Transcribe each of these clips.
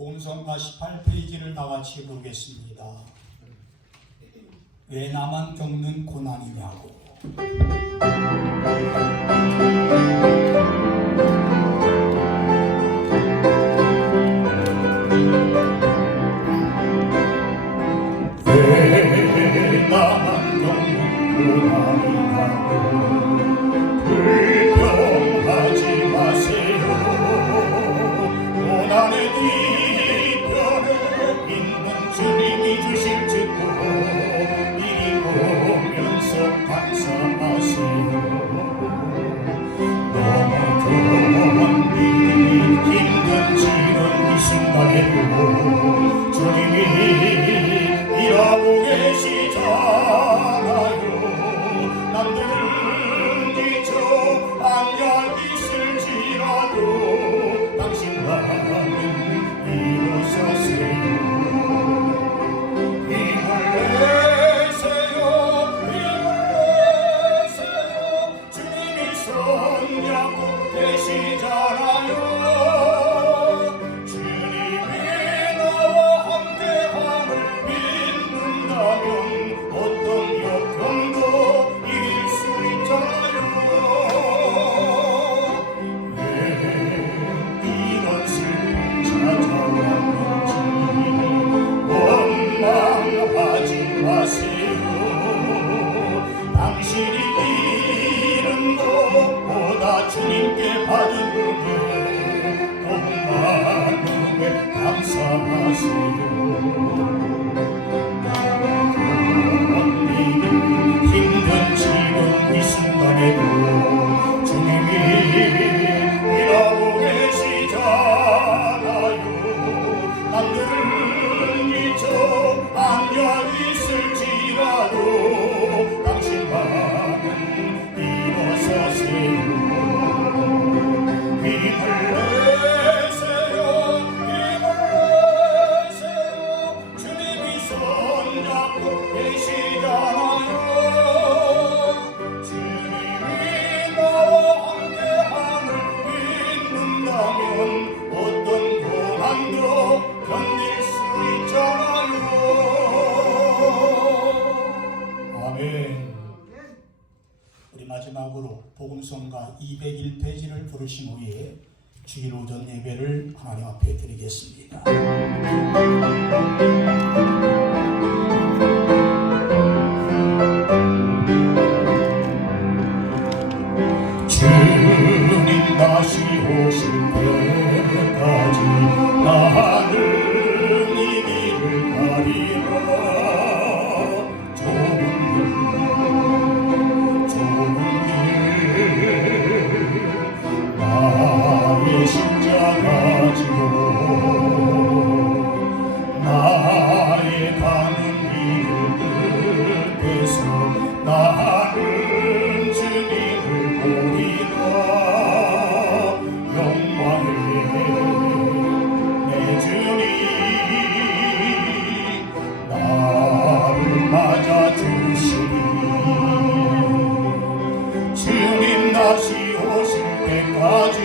복음성가 18페이지를 다 같이 보겠습니다. 왜 나만 겪는 고난이냐고. 왜 나만 겪는 고난이냐고. 불평하지 마세요. 고난의 뒤편에 있는 주님이 주실 짓고 이리 보면서 감사하세요. 너무 두려운 일이 힘든지는 이 순간에도 주님이 일하고 계시잖아요. 남들은 지쳐 안야 있을지라도 당신만은 일어서세요. 힘을 내세요. 주님이 손잡고 계시잖아요. 주님이 나와 함께함을 믿는다면 어떤 역경도 이길 수 있잖아요. 왜 이런 슬픔 찾아왔는지 원망하지 마세요. 당신이 잃은 것보다 주님께 받은 은혜 더욱 많음에 감사하세요. 힘든 지금 이 순간에도 주님이 일하고 계시잖아요. 남들은 미쳐 안겨 있을지라도 당신만은 일어서세요. 힘을 내세요. 주님이 손잡고 계시잖아요. 주님이 나와 함께함을 믿는다면 어떤 고난도 견딜 수 있잖아요. 아멘. 우리 마지막으로 복음성가 201페이지를 부르신 후에 주일 오전 예배를 하나님 앞에 드리겠습니다. 주님 다시 오실 때까지 나는 이 길을 가리라. 나의 십자가 지고 나의 가는 길 끝에서 나는 주님을 보리라. 영광의 내 주님 나를 맞아주시니 주님 다시 오실 때까지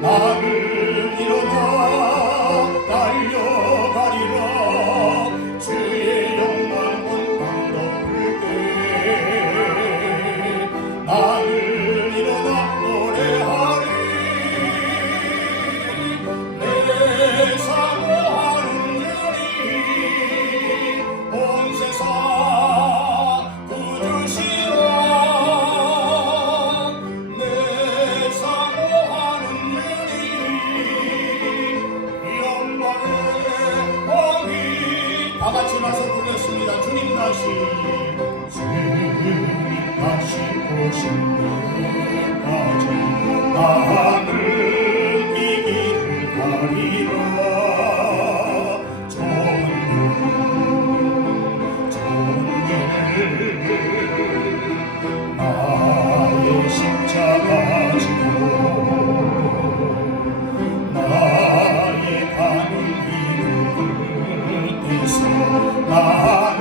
나를 일어나 달려가리라. 주의 영광 온 땅 덮을 때 나를 일어나 노래하리. 내 사모하는 주님 온 세상 구주시라. 다 같이 나서 부르겠습니다. 주님 다시 오실 때까지 나는 이 길을 가리라. 좋은 길 나의 십자가 지고 나의 가는 길 끝에서 나는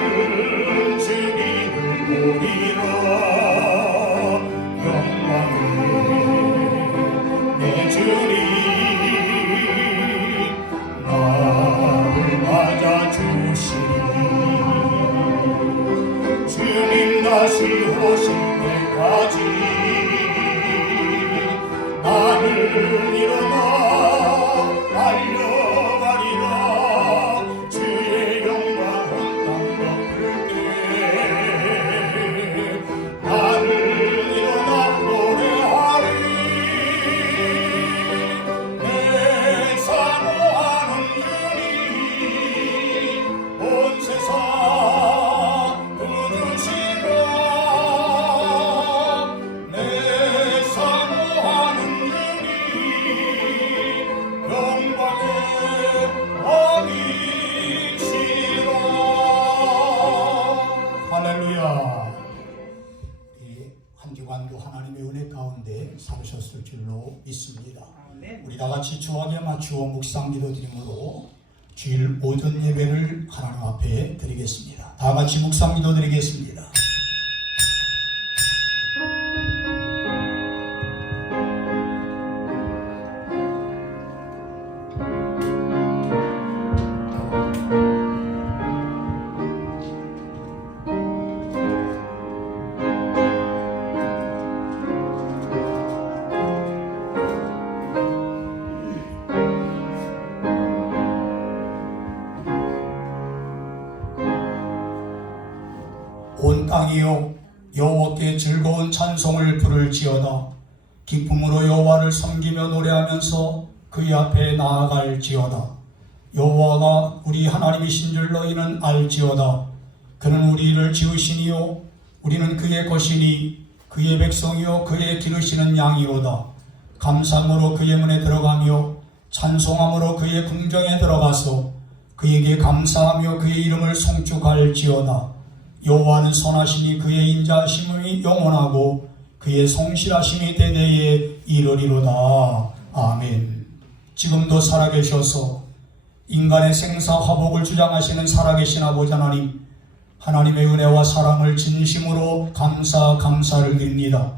주님을 보리라. 영광의 내 주님 일어나 달려가리라 주의 영광 온 땅 덮을 때 나를 일어나 노래하리 내 사모하는 주님 온 세상 부르시라 내 사모하는 주님 영광의 왕이시라. 할렐루야. 이 한 주간도 하나님의 은혜 가운데 살으셨을 줄로 믿습니다. 우리 다 같이 주하게 맞추어 묵상 기도드림으로 주일 오전 예배를 하나님 앞에 드리겠습니다. 다 같이 묵상 기도드리겠습니다. 온 땅이여 여호와께 즐거운 찬송을 부를지어다. 기쁨으로 여호와를 섬기며 노래하면서 그의 앞에 나아갈지어다. 여호와가 우리 하나님이신 줄 너희는 알지어다. 그는 우리를 지으시니요 우리는 그의 것이니 그의 백성이요 그의 기르시는 양이로다. 감사함으로 그의 문에 들어가며 찬송함으로 그의 궁정에 들어가서 그에게 감사하며 그의 이름을 송축할지어다. 여호와는 선하시니 그의 인자하심이 영원하고 그의 성실하심이 대대에 이르리로다. 아멘. 지금도 살아계셔서 인간의 생사 화복을 주장하시는 살아계신 아버지 하나님, 하나님의 은혜와 사랑을 진심으로 감사를 드립니다.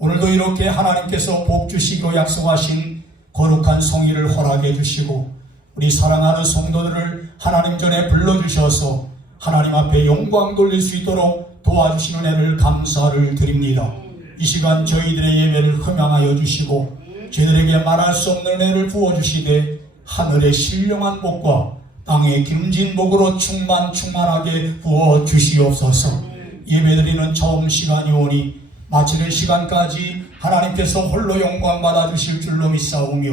오늘도 이렇게 하나님께서 복 주시고 약속하신 거룩한 성의를 허락해 주시고 우리 사랑하는 성도들을 하나님 전에 불러주셔서 하나님 앞에 영광 돌릴 수 있도록 도와주시는 은혜를 감사를 드립니다. 이 시간 저희들의 예배를 흠양하여 주시고 저희들에게 말할 수 없는 은혜를 부어주시되 하늘의 신령한 복과 땅의 기름진 복으로 충만하게 부어주시옵소서. 예배드리는 처음 시간이 오니 마치는 시간까지 하나님께서 홀로 영광 받아주실 줄로 믿사오며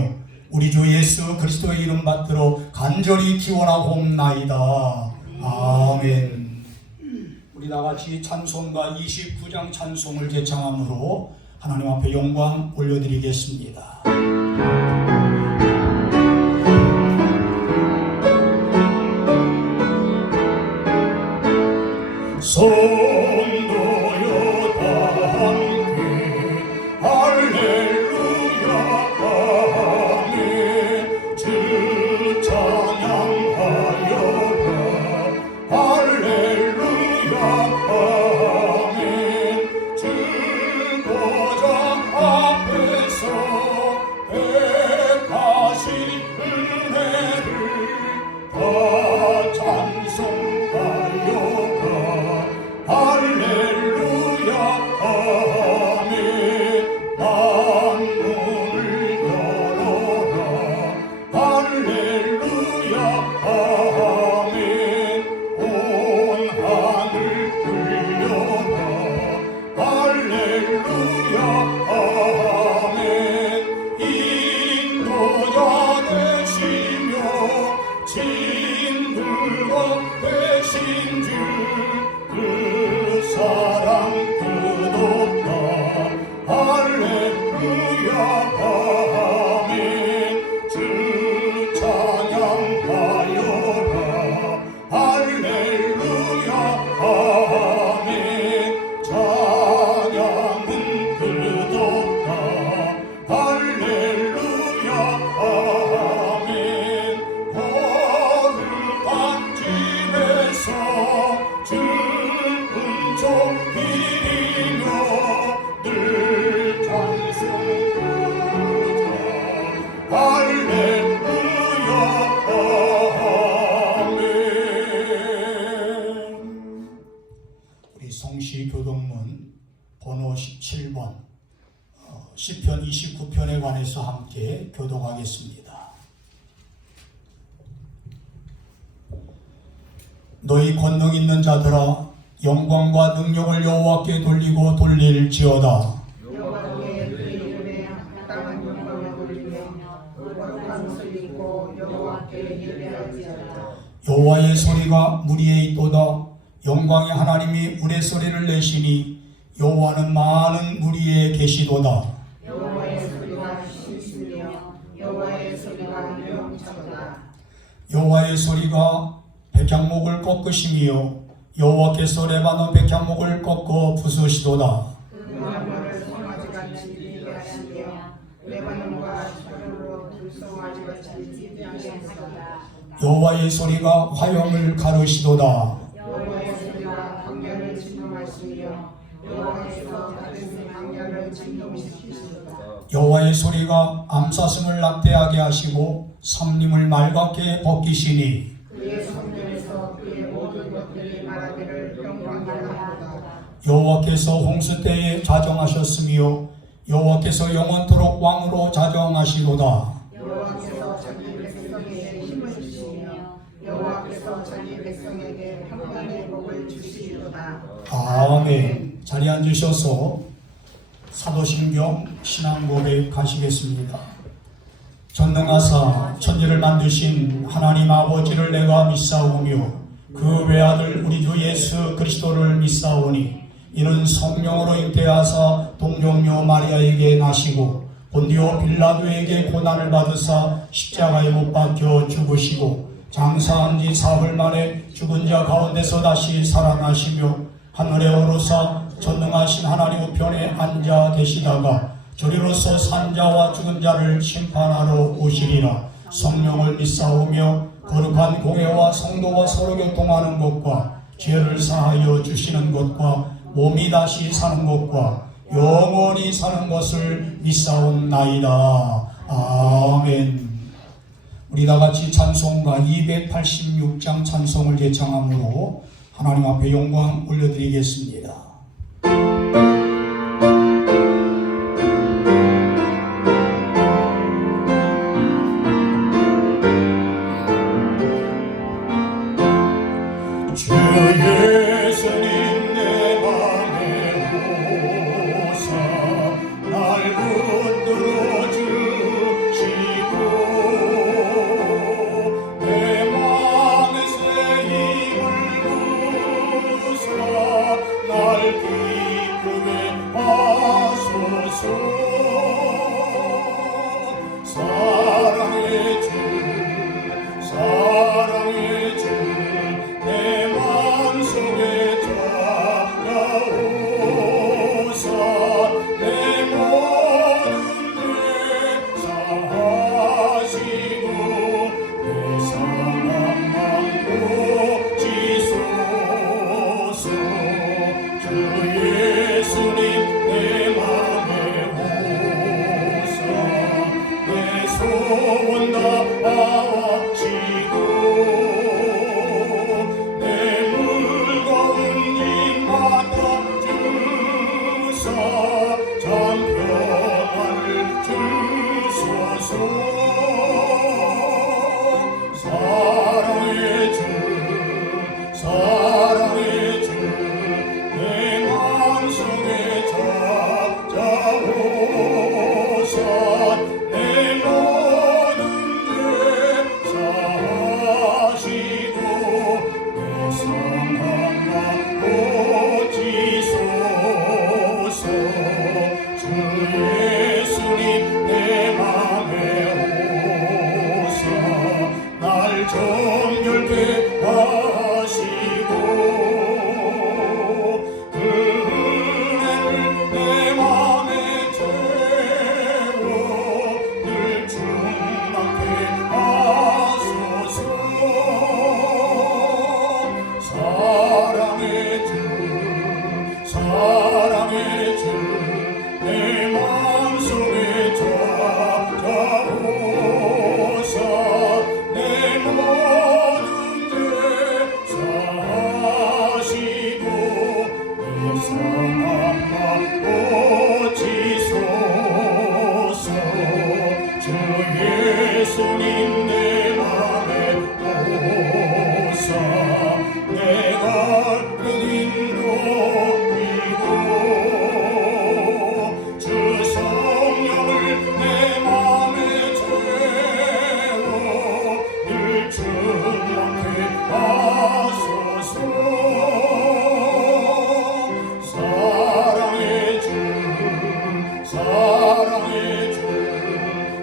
우리 주 예수 그리스도의 이름 받들어 간절히 기원하옵나이다. 아멘. 우리 다같이 찬송가 29장 찬송을 개창함으로 하나님 앞에 영광 올려드리겠습니다. 성도여 다 함께 할렐루야 아멘. 주 찬양하여라 할렐루야 아멘. 주 보좌 앞에서 백하신 은혜를 다 찬송하여라 시편 29편에 관해서 함께 교독하겠습니다. 너희 권능 있는 자들아, 영광과 능력을 여호와께 돌리고 돌릴지어다. 여호와께 그의 이름에 합당한 영광을 돌리며 거룩한 것을 입고 여호와께 예배할지어다. 여호와의 소리가 무리에 있도다. 영광의 하나님이 우레소리를 내시니 여호와는 많은 무리에 계시도다. 여호와의 소리가 신이시며 여호와의 소리가 명창하다. 여호와의 소리가 백향목을 꺾으시며 여호와께서 레바논 백향목을 꺾어 부수시도다. 그 나무를 송아지같이 삐게 하시며 레바논과 샤론으로 들송아지같이 삐게 하시도다. 여호와의 소리가 화염을 가르시도다. 여호와의 소리가 광야를 진동하시며 여호와께서 다른 광야를 진동시키시도다. 여호와의 소리가 암사슴을 낙대하게 하시고 삼림을 맑게 벗기시니 그의 성전에서 그의 모든 것들이 말하기를 영광이라 하도다. 여호와께서 홍수 때에 자정하셨으며 여호와께서 영원토록 왕으로 자정하시도다. 여호와께서 자기 백성에게 힘을 주시며 여호와께서 자기 백성에게 평강의 복을 주시리로다. 아멘. 자리에 앉으셔서 사도신경 신앙고백 하시겠습니다. 전능하사 천지를 만드신 하나님 아버지를 내가 믿사오며 그 외아들 우리 주 예수 그리스도를 믿사오니 이는 성령으로 잉태하사 동정녀 마리아에게 나시고 본디오 빌라도에게 고난을 받으사 십자가에 못 박혀 죽으시고 장사한 지 사흘 만에 죽은 자 가운데서 다시 살아나시며 하늘에 오르사 전능하신 하나님 우편에 앉아 계시다가 저리로서 산자와 죽은 자를 심판하러 오시리라. 성령을 믿사오며 거룩한 공회와 성도가 서로 교통하는 것과 죄를 사하여 주시는 것과 몸이 다시 사는 것과 영원히 사는 것을 믿사옵나이다. 아멘. 우리 다같이 찬송가 286장 찬송을 제창함으로 하나님 앞에 영광 올려드리겠습니다. 주 예수님 내 맘에 오사 날 붙들어 주시고 내 맘에 새 힘을 부사 날 기쁘게 하소서. 사랑의 주 사랑의 주 내 맘속에 찾아오사 내 모든 죄 사하시고 내 사랑만 고치소서. 주 예수님 내 맘에 오사 내 소원 다 사랑의 주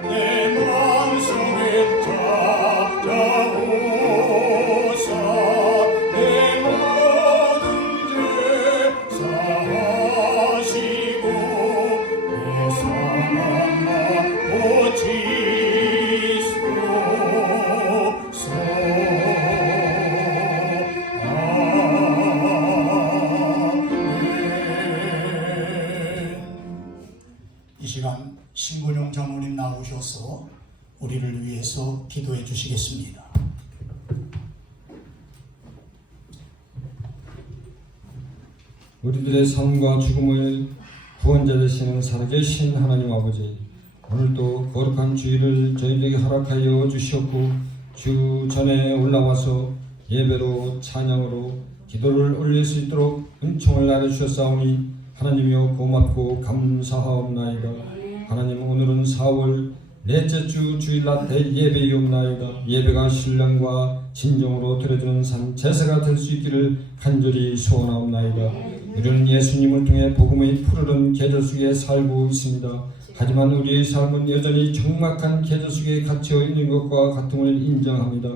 내 마음속에 찾아오사 내 모든 죄 사하시고 내 사랑아 고치소서. 이 시간 신근용 장로님 나오셔서 우리를 위해서 기도해 주시겠습니다. 우리들의 삶과 죽음을 구원자 되시는 살아계신 하나님 아버지, 오늘도 거룩한 주일을 저희들에게 허락하여 주셨고 주 전에 올라와서 예배로 찬양으로 기도를 올릴 수 있도록 은총을 나눠주셨사오니 하나님이여 고맙고 감사하옵나이다. 하나님, 오늘은 4월 넷째 주 주일날 대예배이옵나이다. 예배가 신령과 진정으로 드려지는 산 제사가 될 수 있기를 간절히 소원하옵나이다. 우리는 예수님을 통해 복음의 푸르른 계절 속에 살고 있습니다. 하지만 우리의 삶은 여전히 적막한 계절 속에 갇혀 있는 것과 같음을 인정합니다.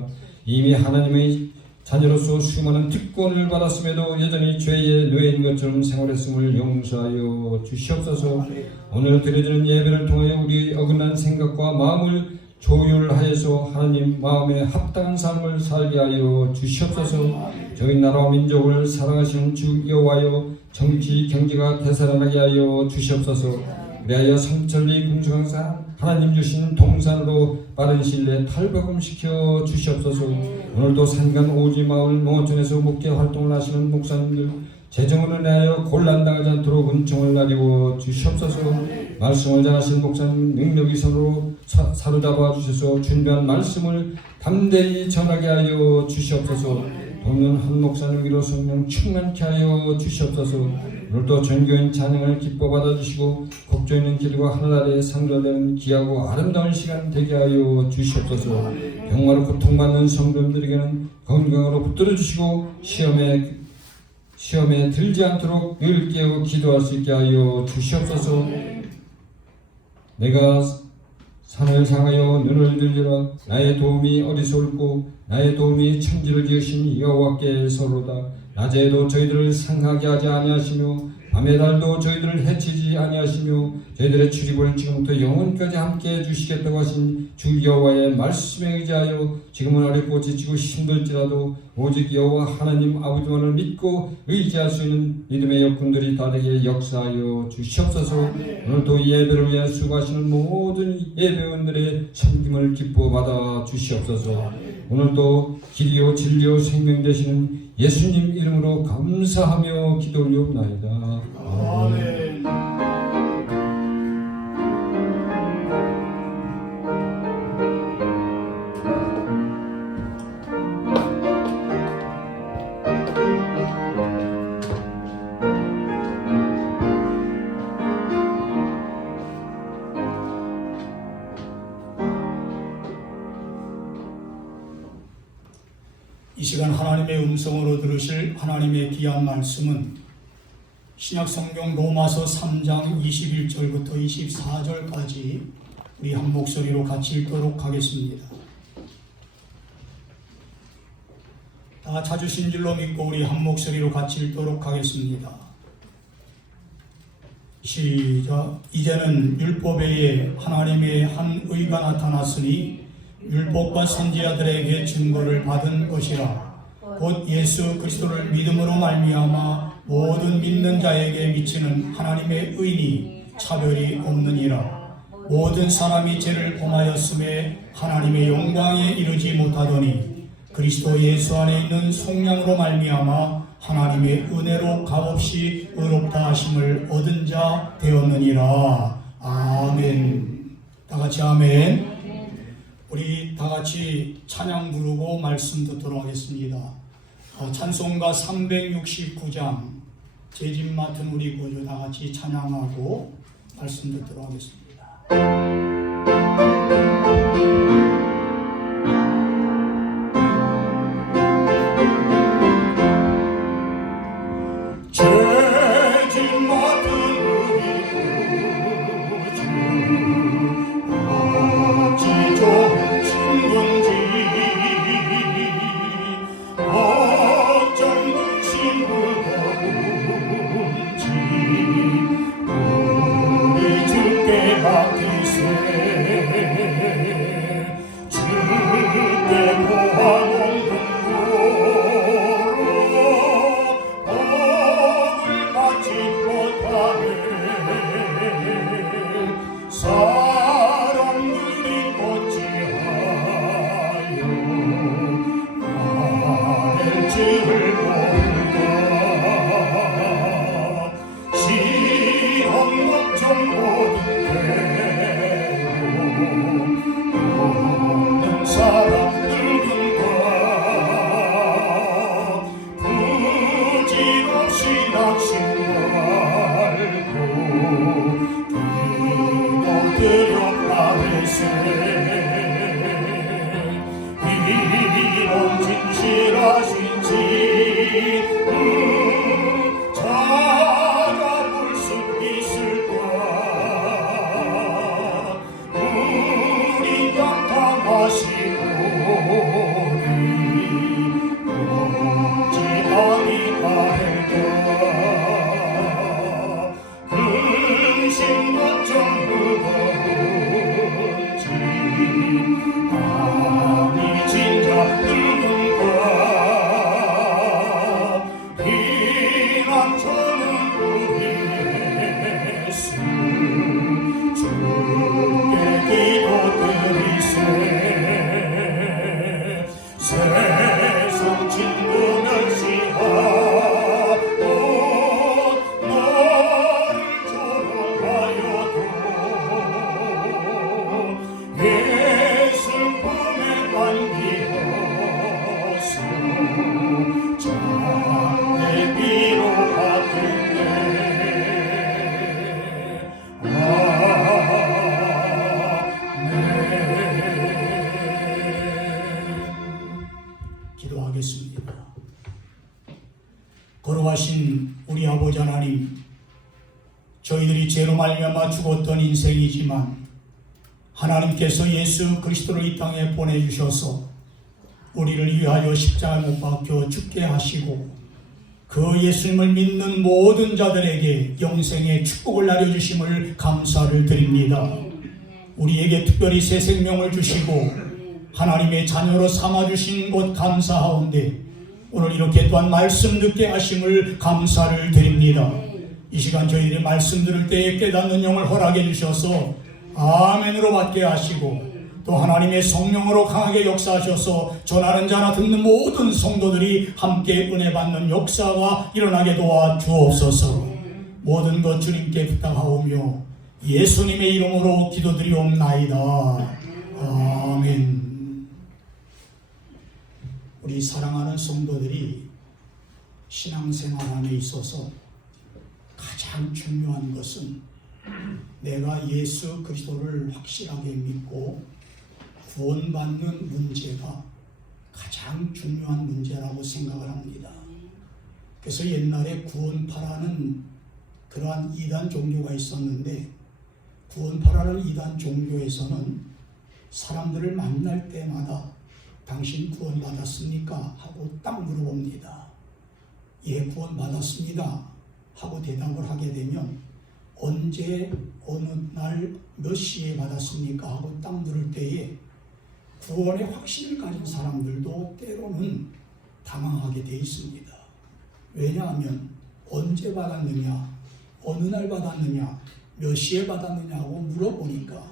이미 하나님의 자녀로서 수많은 특권을 받았음에도 여전히 죄의 노예인 것처럼 생활했음을 용서하여 주시옵소서. 오늘 드려지는 예배를 통해 우리의 어긋난 생각과 마음을 조율하여서 하나님 마음에 합당한 삶을 살게 하여 주시옵소서. 저희 나라와 민족을 사랑하시는 주 여호와여, 정치 경제가 되살아나게 하여 주시옵소서. 그리하여 삼천리 궁수강산 하나님 주신 동산으로 빠른 시일 내에 탈바꿈시켜 주시옵소서. 오늘도 산간 오지 마을 농어촌에서 목회 활동을 하시는 목사님들 재정을 내하여 곤란당하지 않도록 은총을 나리워 주시옵소서. 말씀을 전하신 목사님 능력이 서로 사로잡아 주셔서 준비한 말씀을 담대히 전하게 하여 주시옵소서. 돕는 한 목사님 위로 성령 충만케 하여 주시옵소서. 오늘도 전교인 찬양을 기뻐 받아주시고 곡조 있는 길과 하늘 아래 상달되는 귀하고 아름다운 시간 되게 하여 주시옵소서. 병마로 고통받는 성도들에게는 건강으로 붙들어 주시고 시험에 들지 않도록 늘 깨어 기도할 수 있게 하여 주시옵소서. 내가 산을 향하여 눈을 들리라. 나의 도움이 어디서 올고 나의 도움이 천지를 지으신 여호와께서로다. 낮에도 저희들을 상하게 하지 아니하시며 밤의 달도 저희들을 해치지 아니하시며 저희들의 출입을 지금부터 영원까지 함께 해주시겠다고 하신 주 여호와의 말씀에 의지하여 지금은 어렵고 지치고 힘들지라도 오직 여호와 하나님 아버지만을 믿고 의지할 수 있는 믿음의 역군들이 다 되게 역사하여 주시옵소서. 오늘도 예배를 위해 수고하시는 모든 예배원들의 섬김을 기뻐 받아 주시옵소서. 오늘도 길이요 진리요 생명 되시는 예수님 이름으로 감사하며 기도 올리옵나이다. 아멘. 이 시간 하나님의 음성으로 들으실 하나님의 귀한 말씀은 신약성경 로마서 3장 21절부터 24절까지 우리 한 목소리로 같이 읽도록 하겠습니다. 다 찾으신 줄로 믿고 우리 한 목소리로 같이 읽도록 하겠습니다. 시작. 이제는 율법에 하나님의 한 의가 나타났으니 율법과 선지자들에게 증거를 받은 것이라. 곧 예수 그리스도를 믿음으로 말미암아 모든 믿는 자에게 미치는 하나님의 의니 차별이 없느니라. 모든 사람이 죄를 범하였음에 하나님의 영광에 이르지 못하더니 그리스도 예수 안에 있는 속량으로 말미암아 하나님의 은혜로 값없이 의롭다 하심을 얻은 자 되었느니라. 아멘. 다 같이 아멘. 우리 다 같이 찬양 부르고 말씀 듣도록 하겠습니다. 찬송가 369장 제집 맡은 우리 구주 다 같이 찬양하고 말씀 듣도록 하겠습니다. 제집 맡은 우리 구주 말미암아 죽었던 인생이지만 하나님께서 예수 그리스도를 이 땅에 보내주셔서 우리를 위하여 십자가에 못 박혀 죽게 하시고 그 예수님을 믿는 모든 자들에게 영생의 축복을 나려주심을 감사를 드립니다. 우리에게 특별히 새 생명을 주시고 하나님의 자녀로 삼아주신 것 감사하온데 오늘 이렇게 또한 말씀 듣게 하심을 감사를 드립니다. 이 시간 저희들이 말씀 들을 때에 깨닫는 영을 허락해 주셔서 아멘으로 받게 하시고 또 하나님의 성령으로 강하게 역사하셔서 전하는 자나 듣는 모든 성도들이 함께 은혜 받는 역사가 일어나게 도와 주옵소서. 모든 것 주님께 부탁하오며 예수님의 이름으로 기도드리옵나이다. 아멘. 우리 사랑하는 성도들이 신앙생활 안에 있어서 가장 중요한 것은 내가 예수 그리스도를 확실하게 믿고 구원받는 문제가 가장 중요한 문제라고 생각을 합니다. 그래서 옛날에 구원파라는 그러한 이단 종교가 있었는데 구원파라는 이단 종교에서는 사람들을 만날 때마다 당신 구원받았습니까? 하고 딱 물어봅니다. 예, 구원받았습니다. 하고 대답을 하게 되면 언제 어느 날 몇 시에 받았습니까? 하고 딱 물을 때에 구원의 확신을 가진 사람들도 때로는 당황하게 되어 있습니다. 왜냐하면 언제 받았느냐, 어느 날 받았느냐, 몇 시에 받았느냐고 물어보니까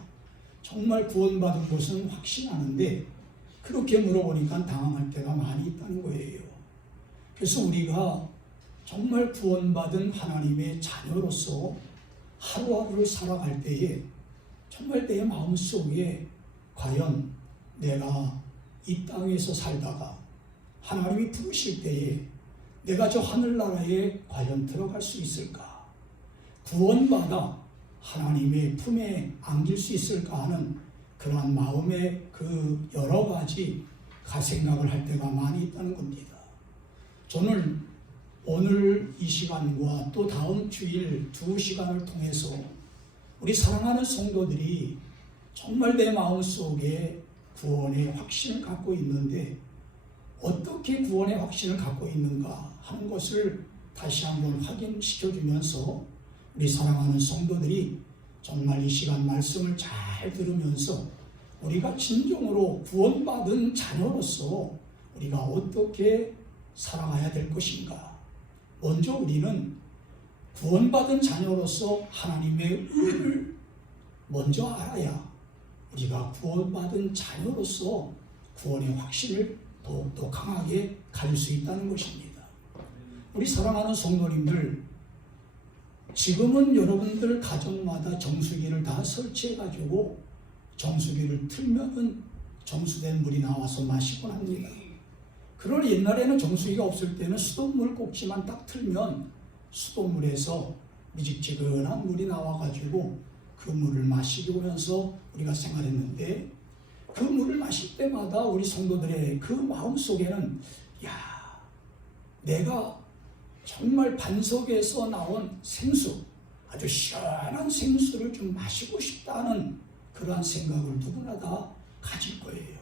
정말 구원받은 것은 확신하는데 그렇게 물어보니까 당황할 때가 많이 있다는 거예요. 그래서 우리가 정말 구원받은 하나님의 자녀로서 하루하루를 살아갈 때에 정말 내 마음속에 과연 내가 이 땅에서 살다가 하나님이 부르실 때에 내가 저 하늘나라에 과연 들어갈 수 있을까? 구원받아 하나님의 품에 안길 수 있을까 하는 그러한 마음의 그 여러 가지 생각을 할 때가 많이 있다는 겁니다. 저는 오늘 이 시간과 또 다음 주일 2시간을 통해서 우리 사랑하는 성도들이 정말 내 마음속에 구원의 확신을 갖고 있는데 어떻게 구원의 확신을 갖고 있는가 하는 것을 다시 한번 확인시켜주면서 우리 사랑하는 성도들이 정말 이 시간 말씀을 잘 들으면서 우리가 진정으로 구원받은 자녀로서 우리가 어떻게 살아가야 될 것인가. 먼저 우리는 구원받은 자녀로서 하나님의 의를 먼저 알아야 우리가 구원받은 자녀로서 구원의 확신을 더욱더 강하게 가질 수 있다는 것입니다. 우리 사랑하는 성도님들, 지금은 여러분들 가정마다 정수기를 다 설치해가지고 정수기를 틀면은 정수된 물이 나와서 마시곤 합니다. 그러나 옛날에는 정수기가 없을 때는 수돗물 꼭지만 딱 틀면 수돗물에서 미직지근한 물이 나와가지고 그 물을 마시면서 우리가 생활했는데 그 물을 마실 때마다 우리 성도들의 그 마음속에는 야, 내가 정말 반석에서 나온 생수, 아주 시원한 생수를 좀 마시고 싶다는 그러한 생각을 누구나 다 가질 거예요.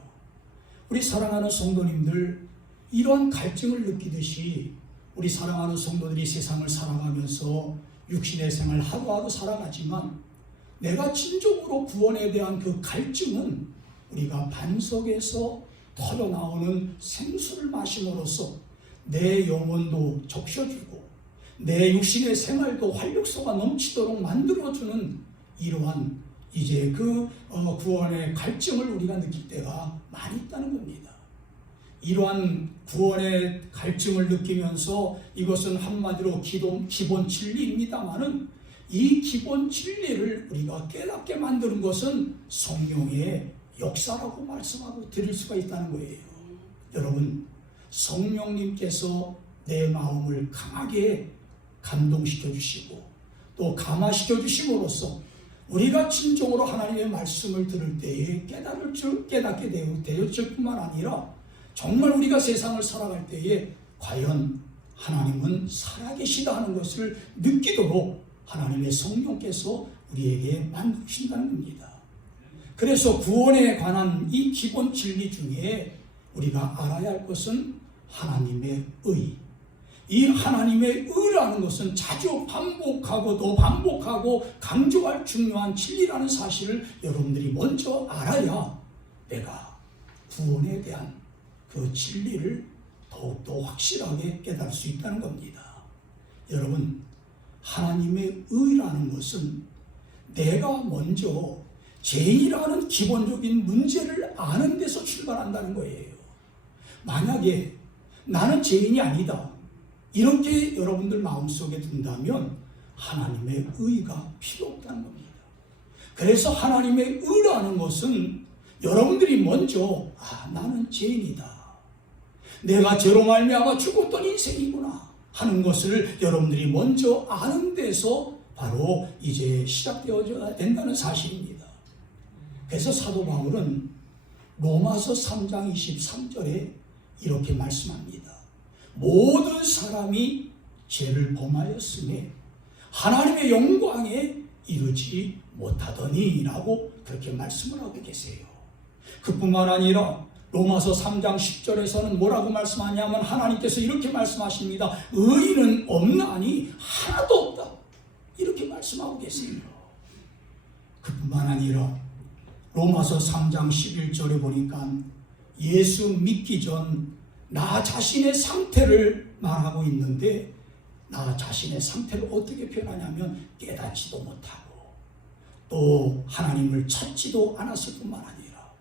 우리 사랑하는 성도님들, 이러한 갈증을 느끼듯이 우리 사랑하는 성도들이 세상을 살아가면서 육신의 생활 하루하루 살아가지만 내가 진정으로 구원에 대한 그 갈증은 우리가 반석에서 터져나오는 생수를 마심으로써 내 영혼도 적셔주고 내 육신의 생활도 활력소가 넘치도록 만들어주는 이러한 이제 그 구원의 갈증을 우리가 느낄 때가 많이 있다는 겁니다. 이러한 구원의 갈증을 느끼면서 이것은 한마디로 기본 진리입니다마는 이 기본 진리를 우리가 깨닫게 만드는 것은 성령의 역사라고 말씀하고 드릴 수가 있다는 거예요. 여러분, 성령님께서 내 마음을 강하게 감동시켜 주시고 또 감화시켜 주심으로써 우리가 진정으로 하나님의 말씀을 들을 때에 깨닫게 되었을 뿐만 아니라 정말 우리가 세상을 살아갈 때에 과연 하나님은 살아계시다 하는 것을 느끼도록 하나님의 성령께서 우리에게 만드신다는 겁니다. 그래서 구원에 관한 이 기본 진리 중에 우리가 알아야 할 것은 하나님의 의. 이 하나님의 의라는 것은 자주 반복하고 또 반복하고 강조할 중요한 진리라는 사실을 여러분들이 먼저 알아야 내가 구원에 대한 그 진리를 더욱더 확실하게 깨달을 수 있다는 겁니다. 여러분, 하나님의 의라는 것은 내가 먼저 죄인이라는 기본적인 문제를 아는 데서 출발한다는 거예요. 만약에 나는 죄인이 아니다, 이렇게 여러분들 마음속에 든다면 하나님의 의가 필요 없다는 겁니다. 그래서 하나님의 의라는 것은 여러분들이 먼저 나는 죄인이다, 내가 죄로 말미암아 죽었던 인생이구나 하는 것을 여러분들이 먼저 아는 데서 바로 이제 시작되어야 된다는 사실입니다. 그래서 사도 바울은 로마서 3장 23절에 이렇게 말씀합니다. 모든 사람이 죄를 범하였으니 하나님의 영광에 이르지 못하더니 라고 그렇게 말씀을 하고 계세요. 그뿐만 아니라 로마서 3장 10절에서는 뭐라고 말씀하냐면 하나님께서 이렇게 말씀하십니다. 의인은 없나니 하나도 없다, 이렇게 말씀하고 계세요. 그뿐만 아니라 로마서 3장 11절에 보니까 예수 믿기 전 나 자신의 상태를 말하고 있는데, 나 자신의 상태를 어떻게 표현하냐면 깨닫지도 못하고 또 하나님을 찾지도 않았을 뿐만 아니라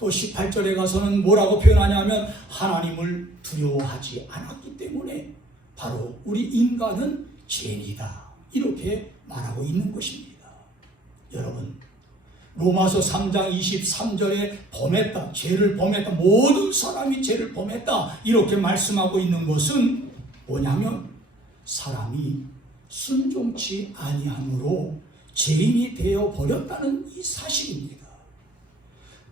또 18절에 가서는 뭐라고 표현하냐면 하나님을 두려워하지 않았기 때문에 바로 우리 인간은 죄인이다, 이렇게 말하고 있는 것입니다. 여러분, 로마서 3장 23절에 범했다, 죄를 범했다, 모든 사람이 죄를 범했다, 이렇게 말씀하고 있는 것은 뭐냐면 사람이 순종치 아니함으로 죄인이 되어 버렸다는 이 사실입니다.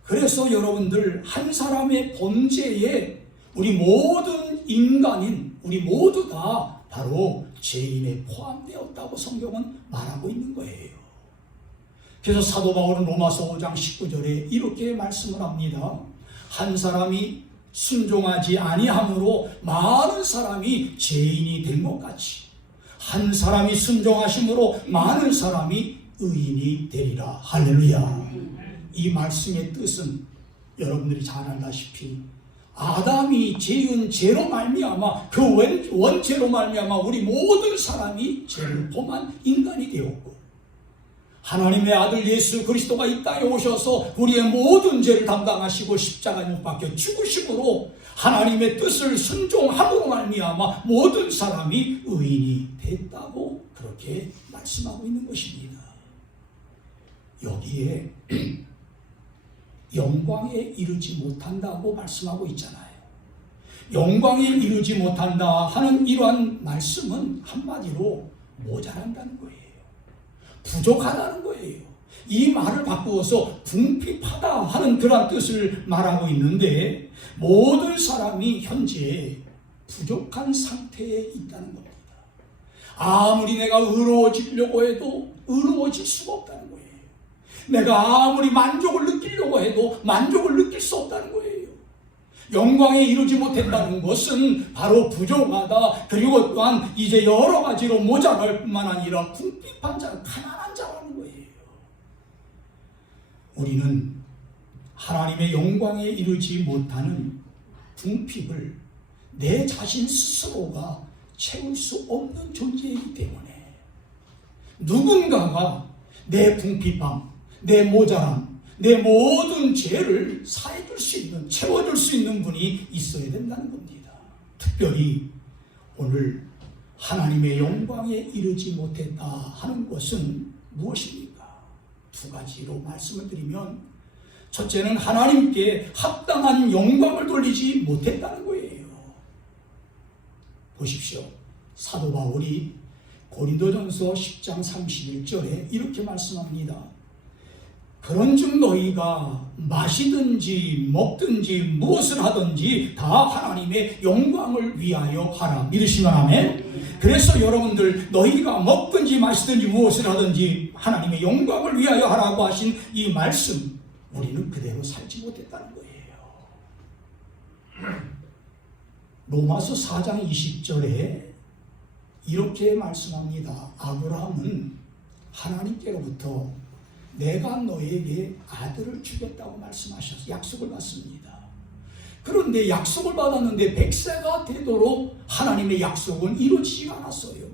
그래서 여러분들, 한 사람의 범죄에 우리 모든 인간인 우리 모두 다 바로 죄인에 포함되었다고 성경은 말하고 있는 거예요. 그래서 사도 바울은 로마서 5장 19절에 이렇게 말씀을 합니다. 한 사람이 순종하지 아니함으로 많은 사람이 죄인이 된 것 같이 한 사람이 순종하심으로 많은 사람이 의인이 되리라. 할렐루야. 이 말씀의 뜻은 여러분들이 잘 알다시피 아담이 지은 죄로 말미암아 그 원죄로 말미암아 우리 모든 사람이 죄를 범한 인간이 되었고, 하나님의 아들 예수 그리스도가 이 땅에 오셔서 우리의 모든 죄를 담당하시고 십자가에 못 박혀 죽으심으로 하나님의 뜻을 순종함으로 말미암아 모든 사람이 의인이 됐다고 그렇게 말씀하고 있는 것입니다. 여기에 영광에 이르지 못한다고 말씀하고 있잖아요. 영광에 이르지 못한다 하는 이러한 말씀은 한마디로 모자란다는 거예요. 부족하다는 거예요. 이 말을 바꾸어서 궁핍하다 하는 그런 뜻을 말하고 있는데, 모든 사람이 현재 부족한 상태에 있다는 겁니다. 아무리 내가 의로워지려고 해도 의로워질 수가 없다는 거예요. 내가 아무리 만족을 느끼려고 해도 만족을 느낄 수 없다는 거예요. 영광에 이르지 못한다는 것은 바로 부족하다, 그리고 또한 이제 여러 가지로 모자랄 뿐만 아니라 궁핍한 자, 가난한 자라는 거예요. 우리는 하나님의 영광에 이르지 못하는 궁핍을 내 자신 스스로가 채울 수 없는 존재이기 때문에 누군가가 내 궁핍함, 내 모자람, 내 모든 죄를 사해줄 수 있는, 채워줄 수 있는 분이 있어야 된다는 겁니다. 특별히 오늘 하나님의 영광에 이르지 못했다 하는 것은 무엇입니까? 두 가지로 말씀을 드리면, 첫째는 하나님께 합당한 영광을 돌리지 못했다는 거예요. 보십시오. 사도 바울이 고린도전서 10장 31절에 이렇게 말씀합니다. 그런즉 너희가 마시든지 먹든지 무엇을 하든지 다 하나님의 영광을 위하여 하라. 믿으시면 아멘. 그래서 여러분들 너희가 먹든지 마시든지 무엇을 하든지 하나님의 영광을 위하여 하라고 하신 이 말씀, 우리는 그대로 살지 못했다는 거예요. 로마서 4장 20절에 이렇게 말씀합니다. 아브라함은 하나님께로부터 내가 너에게 아들을 주겠다고 말씀하셔서 약속을 받습니다. 그런데 약속을 받았는데 100세가 되도록 하나님의 약속은 이루어지지 않았어요.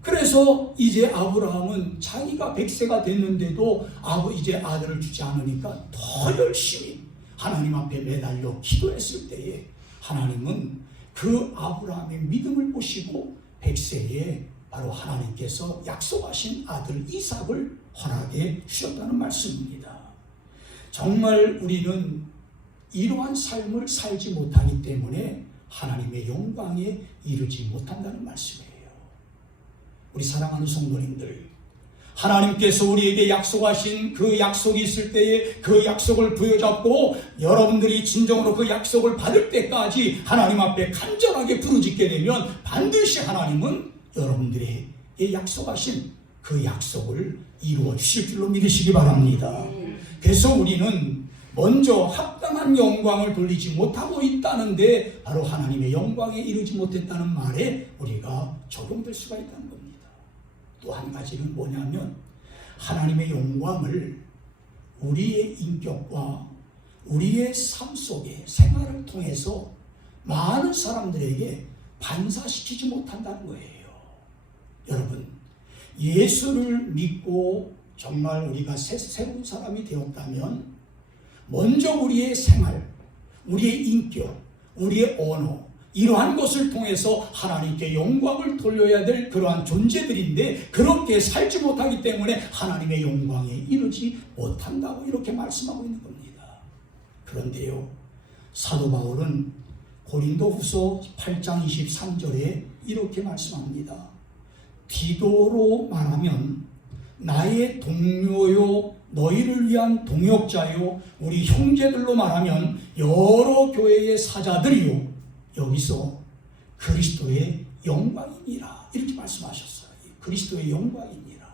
그래서 이제 아브라함은 자기가 100세가 됐는데도 이제 아들을 주지 않으니까 더 열심히 하나님 앞에 매달려 기도했을 때에 하나님은 그 아브라함의 믿음을 보시고 100세에 바로 하나님께서 약속하신 아들 이삭을 허락해 주셨다는 말씀입니다. 정말 우리는 이러한 삶을 살지 못하기 때문에 하나님의 영광에 이르지 못한다는 말씀이에요. 우리 사랑하는 성도님들, 하나님께서 우리에게 약속하신 그 약속이 있을 때에 그 약속을 부여잡고 여러분들이 진정으로 그 약속을 받을 때까지 하나님 앞에 간절하게 부르짖게 되면 반드시 하나님은 여러분들에게 약속하신 그 약속을 이루어 주실 줄로 믿으시기 바랍니다. 그래서 우리는 먼저 합당한 영광을 돌리지 못하고 있다는데 바로 하나님의 영광에 이르지 못했다는 말에 우리가 적용될 수가 있다는 겁니다. 또 한 가지는 뭐냐면 하나님의 영광을 우리의 인격과 우리의 삶 속에 생활을 통해서 많은 사람들에게 반사시키지 못한다는 거예요. 여러분, 예수를 믿고 정말 우리가 새로운 사람이 되었다면 먼저 우리의 생활, 우리의 인격, 우리의 언어 이러한 것을 통해서 하나님께 영광을 돌려야 될 그러한 존재들인데 그렇게 살지 못하기 때문에 하나님의 영광에 이르지 못한다고 이렇게 말씀하고 있는 겁니다. 그런데요, 사도 바울은 고린도후서 8장 23절에 이렇게 말씀합니다. 디도로 말하면 나의 동료요 너희를 위한 동역자요 우리 형제들로 말하면 여러 교회의 사자들이요 여기서 그리스도의 영광이니라 이렇게 말씀하셨어요. 그리스도의 영광이니라.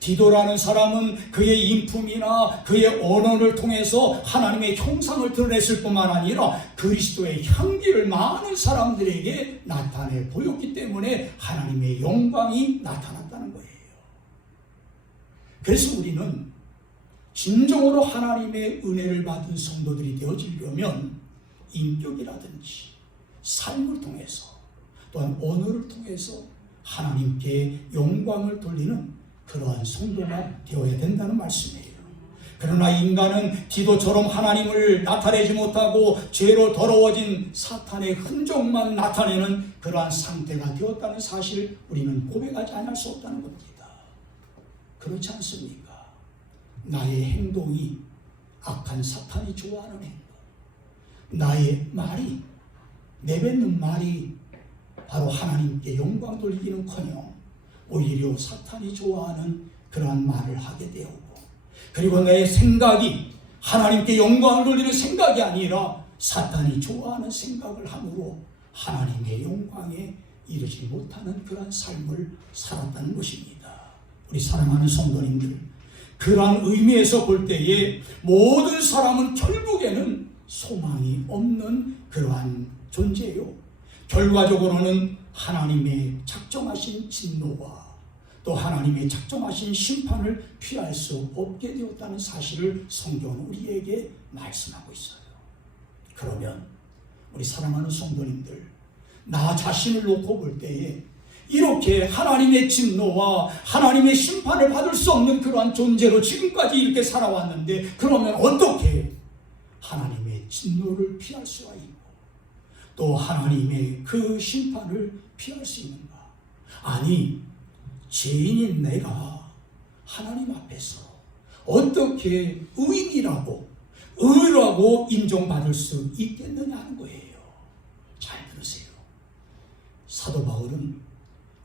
디도라는 사람은 그의 인품이나 그의 언어를 통해서 하나님의 형상을 드러냈을 뿐만 아니라 그리스도의 향기를 많은 사람들에게 나타내 보였기 때문에 하나님의 영광이 나타났다는 거예요. 그래서 우리는 진정으로 하나님의 은혜를 받은 성도들이 되어지려면 인격이라든지 삶을 통해서 또한 언어를 통해서 하나님께 영광을 돌리는 그러한 성도가 되어야 된다는 말씀이에요. 그러나 인간은 디도처럼 하나님을 나타내지 못하고 죄로 더러워진 사탄의 흔적만 나타내는 그러한 상태가 되었다는 사실을 우리는 고백하지 않을 수 없다는 겁니다. 그렇지 않습니까? 나의 행동이 악한 사탄이 좋아하는 행동, 나의 말이 내뱉는 말이 바로 하나님께 영광 돌리기는커녕 오히려 사탄이 좋아하는 그러한 말을 하게 되었고, 그리고 내 생각이 하나님께 영광을 돌리는 생각이 아니라 사탄이 좋아하는 생각을 함으로 하나님의 영광에 이르지 못하는 그러한 삶을 살았다는 것입니다. 우리 사랑하는 성도님들, 그러한 의미에서 볼 때에 모든 사람은 결국에는 소망이 없는 그러한 존재요. 결과적으로는 하나님의 작정하신 진노와 또 하나님의 작정하신 심판을 피할 수 없게 되었다는 사실을 성경은 우리에게 말씀하고 있어요. 그러면 우리 사랑하는 성도님들, 나 자신을 놓고 볼 때에 이렇게 하나님의 진노와 하나님의 심판을 받을 수 없는 그러한 존재로 지금까지 이렇게 살아왔는데 그러면 어떻게 하나님의 진노를 피할 수가 있고 또 하나님의 그 심판을 피할 수 있는가? 아니, 죄인인 내가 하나님 앞에서 어떻게 의인이라고 의라고 인정받을 수 있겠느냐 하는 거예요. 잘 들으세요. 사도 바울은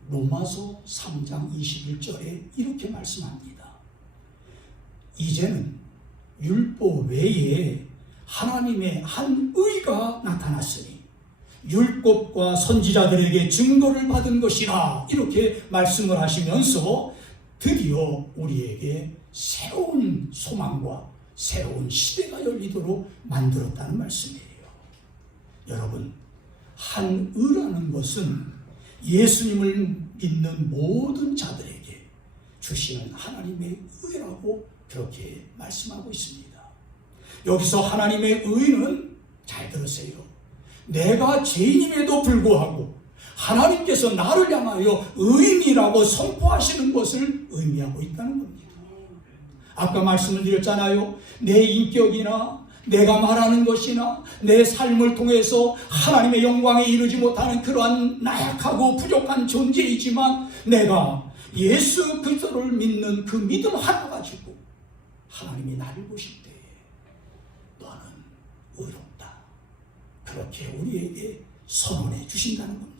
로마서 3장 21절에 이렇게 말씀합니다. 이제는 율법 외에 하나님의 한 의가 나타났으니 율법과 선지자들에게 증거를 받은 것이라 이렇게 말씀을 하시면서 드디어 우리에게 새로운 소망과 새로운 시대가 열리도록 만들었다는 말씀이에요. 여러분, 한 의라는 것은 예수님을 믿는 모든 자들에게 주시는 하나님의 의라고 그렇게 말씀하고 있습니다. 여기서 하나님의 의는 잘 들으세요. 내가 죄인임에도 불구하고 하나님께서 나를 향하여 의인이라고 선포하시는 것을 의미하고 있다는 겁니다. 아까 말씀을 드렸잖아요. 내 인격이나 내가 말하는 것이나 내 삶을 통해서 하나님의 영광에 이르지 못하는 그러한 나약하고 부족한 존재이지만 내가 예수 그리스도를 믿는 그 믿음 하나 가지고 하나님이 나를 보실 때에 너는 의롭다. 그렇게 우리에게 선언해 주신다는 겁니다.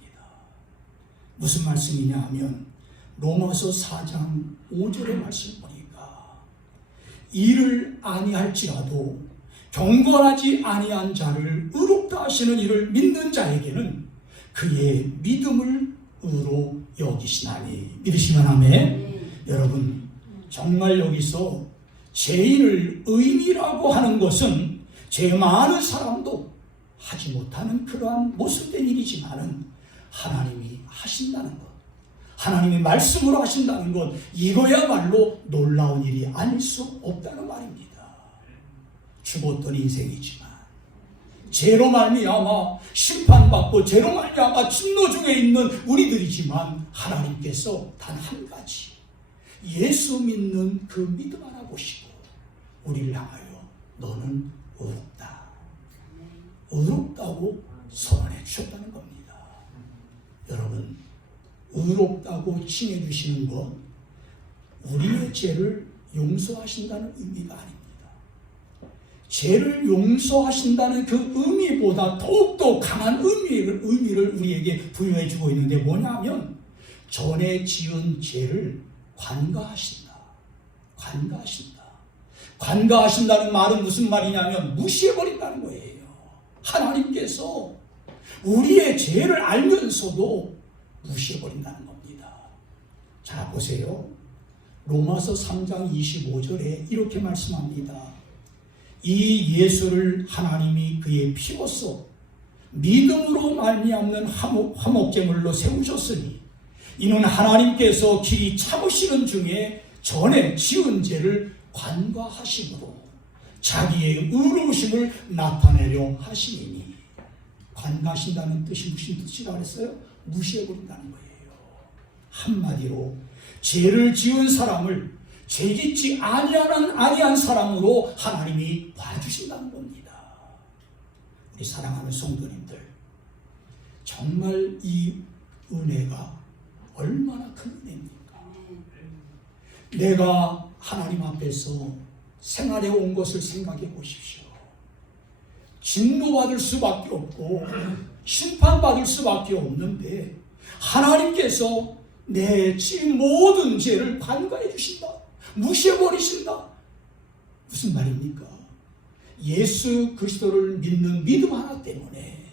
무슨 말씀이냐 하면 로마서 4장 5절의 말씀 보니까 이를 아니할지라도 경건하지 아니한 자를 의롭다 하시는 이를 믿는 자에게는 그의 믿음을 의로 여기시나니. 믿으시면 아멘. 여러분, 정말 여기서 죄인을 의인이라고 하는 것은 죄 많은 사람도 하지 못하는 그러한 모습된 일이지만은 하나님이 하신다는 것, 하나님이 말씀으로 하신다는 것, 이거야말로 놀라운 일이 아닐 수 없다는 말입니다. 죽었던 인생이지만 죄로 말미암아 심판받고 죄로 말미암아 진노 중에 있는 우리들이지만 하나님께서 단 한 가지 예수 믿는 그 믿음 하나 보시고 우리를 향하여 너는 의롭다, 의롭다고 선언해 주셨다는 겁니다. 여러분, 의롭다고 칭해 주시는 것, 우리의 죄를 용서하신다는 의미가 아닙니다. 죄를 용서하신다는 그 의미보다 더욱더 강한 의미를 우리에게 부여해 주고 있는데 뭐냐면 전에 지은 죄를 관가하신다. 관가하신다. 관가하신다는 말은 무슨 말이냐면 무시해버린다는 거예요. 하나님께서 우리의 죄를 알면서도 무시해버린다는 겁니다. 자, 보세요. 로마서 3장 25절에 이렇게 말씀합니다. 이 예수를 하나님이 그의 피로써 믿음으로 말미암는 화목제물로 세우셨으니 이는 하나님께서 길이 참으시는 중에 전에 지은 죄를 관가하심으로 자기의 의로우심을 나타내려 하시니. 관가하신다는 뜻이 무슨 뜻이라 그랬어요? 무시해버린다는 거예요. 한마디로 죄를 지은 사람을 죄짓지 아니한 사람으로 하나님이 봐주신다는 겁니다. 우리 사랑하는 성도님들, 정말 이 은혜가 얼마나 큰 은혜입니까? 내가 하나님 앞에서 생활해 온 것을 생각해 보십시오. 진노받을 수밖에 없고 심판받을 수밖에 없는데 하나님께서 내 지은 모든 죄를 관가해 주신다. 무시해버리신다. 무슨 말입니까? 예수 그리스도를 믿는 믿음 하나 때문에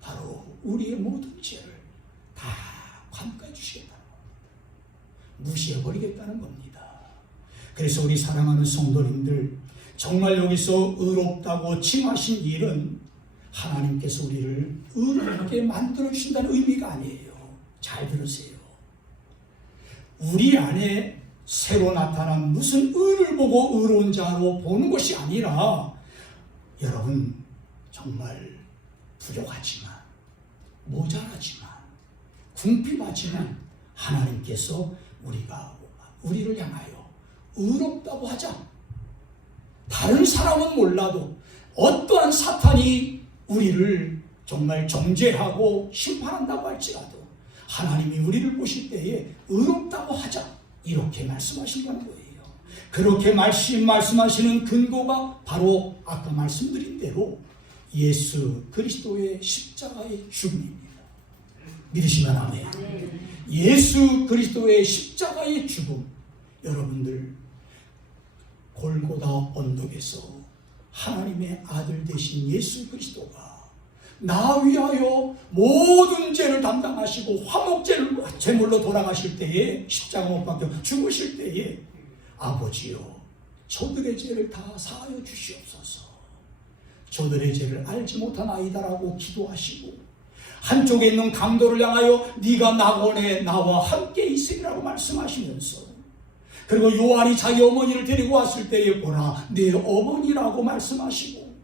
바로 우리의 모든 죄를 다 관가해 주시겠다는 겁니다. 무시해버리겠다는 겁니다. 그래서 우리 사랑하는 성도님들, 정말 여기서 의롭다고 칭하신 일은 하나님께서 우리를 의롭게 만들어주신다는 의미가 아니에요. 잘 들으세요. 우리 안에 새로 나타난 무슨 의를 보고 의로운 자로 보는 것이 아니라 여러분, 정말 부족하지만 모자라지만 궁핍하지만 하나님께서 우리를 향하여 의롭다고 하자. 다른 사람은 몰라도 어떠한 사탄이 우리를 정말 정죄하고 심판한다고 할지라도 하나님이 우리를 보실 때에 의롭다고 하자. 이렇게 말씀하신다는 거예요. 그렇게 말씀하시는 근거가 바로 아까 말씀드린 대로 예수 그리스도의 십자가의 죽음입니다. 믿으시면 아멘. 예수 그리스도의 십자가의 죽음, 여러분들 골고다 언덕에서 하나님의 아들 되신 예수 그리스도가 나 위하여 모든 죄를 담당하시고 화목제를 제물로 돌아가실 때에 십자가 못 박혀 죽으실 때에 아버지여 저들의 죄를 다 사하여 주시옵소서. 저들의 죄를 알지 못한 아이다라고 기도하시고 한쪽에 있는 강도를 향하여 네가 낙원에 나와 함께 있으리라고 말씀하시면서 그리고 요한이 자기 어머니를 데리고 왔을 때에 보라 내 어머니라고 말씀하시고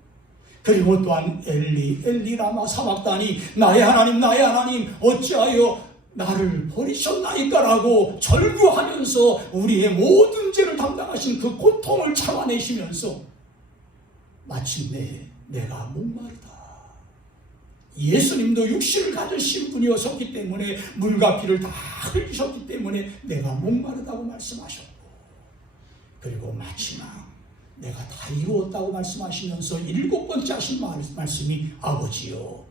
그리고 또한 엘리 라마 사박다니 나의 하나님 어찌하여 나를 버리셨나이까라고 절규하면서 우리의 모든 죄를 담당하신 그 고통을 참아내시면서 마침내 내가 목마르다. 예수님도 육신을 가지신 분이었기 때문에 물과 피를 다 흘리셨기 때문에 내가 목마르다고 말씀하셨고 그리고 마지막 내가 다 이루었다고 말씀하시면서 7번째 하신 말씀이 아버지요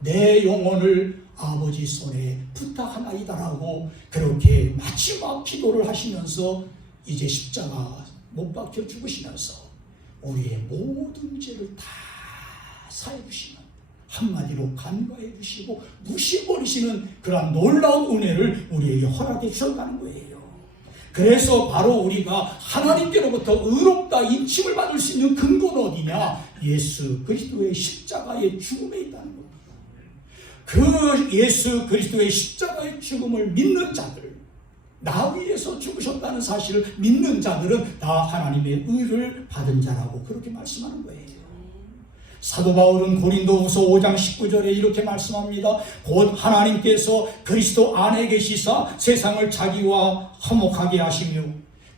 내 영혼을 아버지 손에 부탁하나이다라고 그렇게 마지막 기도를 하시면서 이제 십자가 못 박혀 죽으시면서 우리의 모든 죄를 다 사해 주시는 한마디로 간과해 주시고 무시해버리시는 그러한 놀라운 은혜를 우리에게 허락해 주셨다는 거예요. 그래서 바로 우리가 하나님께로부터 의롭다 인칭을 받을 수 있는 근거는 어디냐? 예수 그리스도의 십자가의 죽음에 있다는 겁니다. 그 예수 그리스도의 십자가의 죽음을 믿는 자들, 나 위해서 죽으셨다는 사실을 믿는 자들은 다 하나님의 의를 받은 자라고 그렇게 말씀하는 거예요. 사도 바울은 고린도후서 5장 19절에 이렇게 말씀합니다. 곧 하나님께서 그리스도 안에 계시사 세상을 자기와 화목하게 하시며